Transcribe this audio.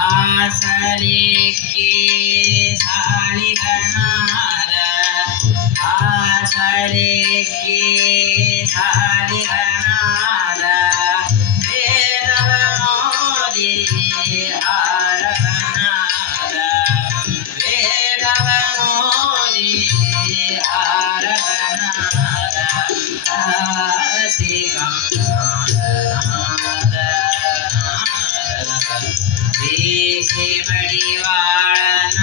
ಆಸಲಿಕ್ಕೆ ಸಾಲಿಗನಾದ ಆಸಲಿಕ್ಕೆ ಸಾಲಿಗನಾದ ವೇದವ ಮೋದಿ ಹಾರಗನಾದ ವೇದವ ಮೋದಿ ಹಾರಗನಾದ ಶ್ರೀಗಂಗಾಧರನಾದ ದೇಶಿ ಮಡಿವಾಳನಾದ